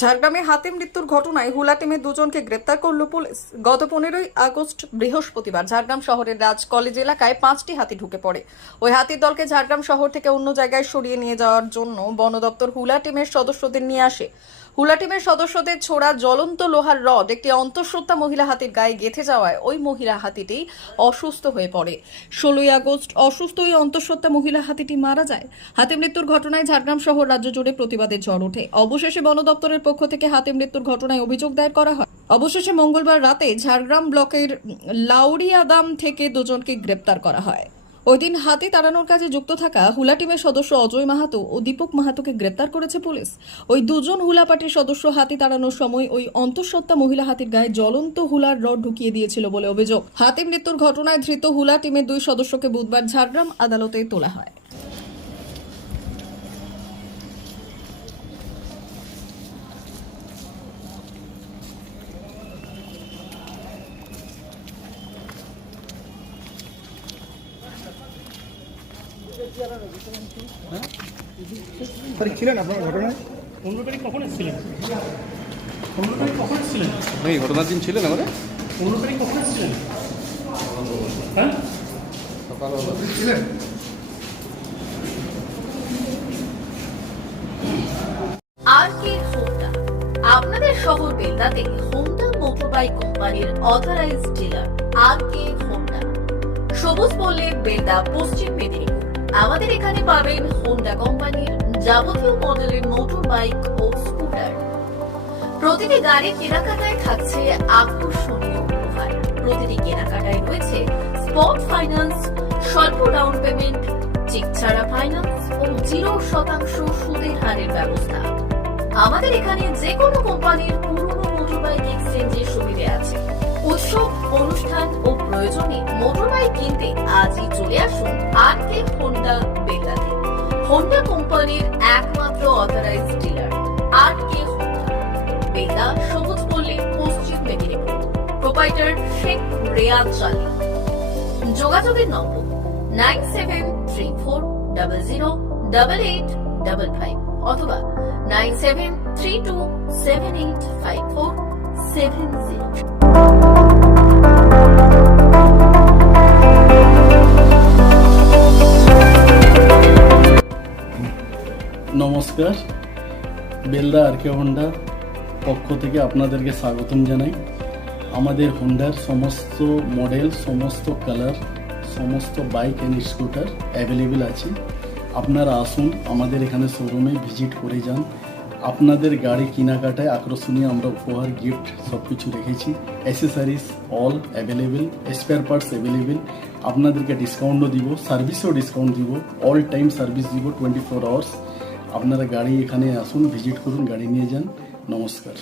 ঝাড়গ্রামে হাতে মৃত্যুর ঘটনায় হুলা টিমে দুজনকে গ্রেপ্তার করল পুলিশ। গত পনেরোই আগস্ট বৃহস্পতিবার ঝাড়গ্রাম শহরের রাজ কলেজ এলাকায় পাঁচটি হাতি ঢুকে পড়ে। ওই হাতির দলকে ঝাড়গ্রাম শহর থেকে অন্য জায়গায় সরিয়ে নিয়ে যাওয়ার জন্য বন দপ্তর হুলা টিমের সদস্যদের নিয়ে আসে। হুলা টিমের সদস্যদের ছোড়া জ্বলন্ত লোহার রড একটি অন্তঃসত্ত্বা মহিলা হাতির গায়ে গেঁথে যাওয়ায় ওই মহিলা হাতিটি অসুস্থ হয়ে পড়ে। ষোলোই আগস্ট অসুস্থ ওই অন্তঃসত্ত্বা মহিলা হাতিটি মারা যায়। হাতি মৃত্যুর ঘটনায় ঝাড়গ্রাম শহর রাজ্য জুড়ে প্রতিবাদের ঝড় ওঠে। অবশেষে বন দপ্তরের পক্ষ থেকে হাতি মৃত্যুর ঘটনায় অভিযোগ দায়ের করা হয়। অবশেষে মঙ্গলবার রাতে ঝাড়গ্রাম ব্লকের লাউড়িয়াদাম থেকে দুজনকে গ্রেপ্তার করা হয়। ওই দিন হাতি তাড়ানোর কাজে যুক্ত থাকা হুলা টিমের সদস্য অজয় মাহাতো ও দীপক মাহাতোকে গ্রেপ্তার করেছে পুলিশ। ওই দুজন হুলা পার্টির সদস্য হাতি তাড়ানোর সময় ওই অন্তঃসত্ত্বা মহিলা হাতির গায়ে জ্বলন্ত হুলার রড ঢুকিয়ে দিয়েছিল বলে অভিযোগ। হাতি মৃত্যুর ঘটনায় ধৃত হুলা টিমের দুই সদস্যকে বুধবার ঝাড়গ্রাম আদালতে তোলা হয়। ছিলেন আপনার ঘটনায়? পনেরো তারিখ কখন এসেছিলেন? পনেরো তারিখ কখন এসেছিলেন? এই ঘটনার দিন ছিলেন আমাদের? পনেরো তারিখ কখন এসেছিলেন? হ্যাঁ? ছিলেন? আর কে হোন্ডা? আপনাদের শহর বেলদাতে হোন্ডা মোটরবাইক কোম্পানির অথরাইজড ডিলার আর কে হোন্ডা? সবুজ বললে বেলদা পশ্চিম মেদিনীপুর। আমাদের এখানে পাবেন হোন্ডা কোম্পানির যাবতীয় মডেলের মোটর বাইক ও স্কুটার প্রতিটি গাড়ির কেনাকাটায় থাকছে আকর্ষণীয় উপহার। প্রতিটি কেনাকাটায় রয়েছে স্পট ফাইন্যান্স স্বল্প ডাউন পেমেন্ট চেক ছাড়া ফাইন্যান্স ও জিরো শতাংশ সুদের হারের ব্যবস্থা। আমাদের এখানে যে কোনো কোম্পানির পুরনো মোটরবাইক এক্সচেঞ্জের চলে আসুন আর হোন্ডা বেলাতে হোন্ডা কোম্পানির একমাত্র অথরাইজড ডিলার আর কে বেলা সবুজ পল্লী পশ্চিম মেদিনীপুর। প্রোপাইটার শেখ রেয়াদ চালি যোগাযোগের নম্বর nine seven three four double zero double eight double five অথবা nine seven three two seven eight five four seven zero নমস্কার। বেলদা আর কে হোন্ডা পক্ষ থেকে আপনাদেরকে স্বাগতম জানাই। আমাদের হোন্ডার সমস্ত মডেল, সমস্ত কালার, সমস্ত বাইক অ্যান্ড স্কুটার অ্যাভেলেবেল আছে। আপনারা আসুন আমাদের এখানে শোরুমে ভিজিট করে যান। আপনাদের গাড়ি কেনাকাটায় আকর্ষণীয় আমরা উপহার গিফট সব কিছু রেখেছি। Accessories all available spare parts available আপনাদেরকে ডিসকাউন্টও দিব সার্ভিসেও ডিসকাউন্ট দিব। অল টাইম সার্ভিস দিব টোয়েন্টি ফোর আওয়ার্স আপনারা গাড়ি এখানে আসুন ভিজিট করুন গাড়ি নিয়ে যান। নমস্কার।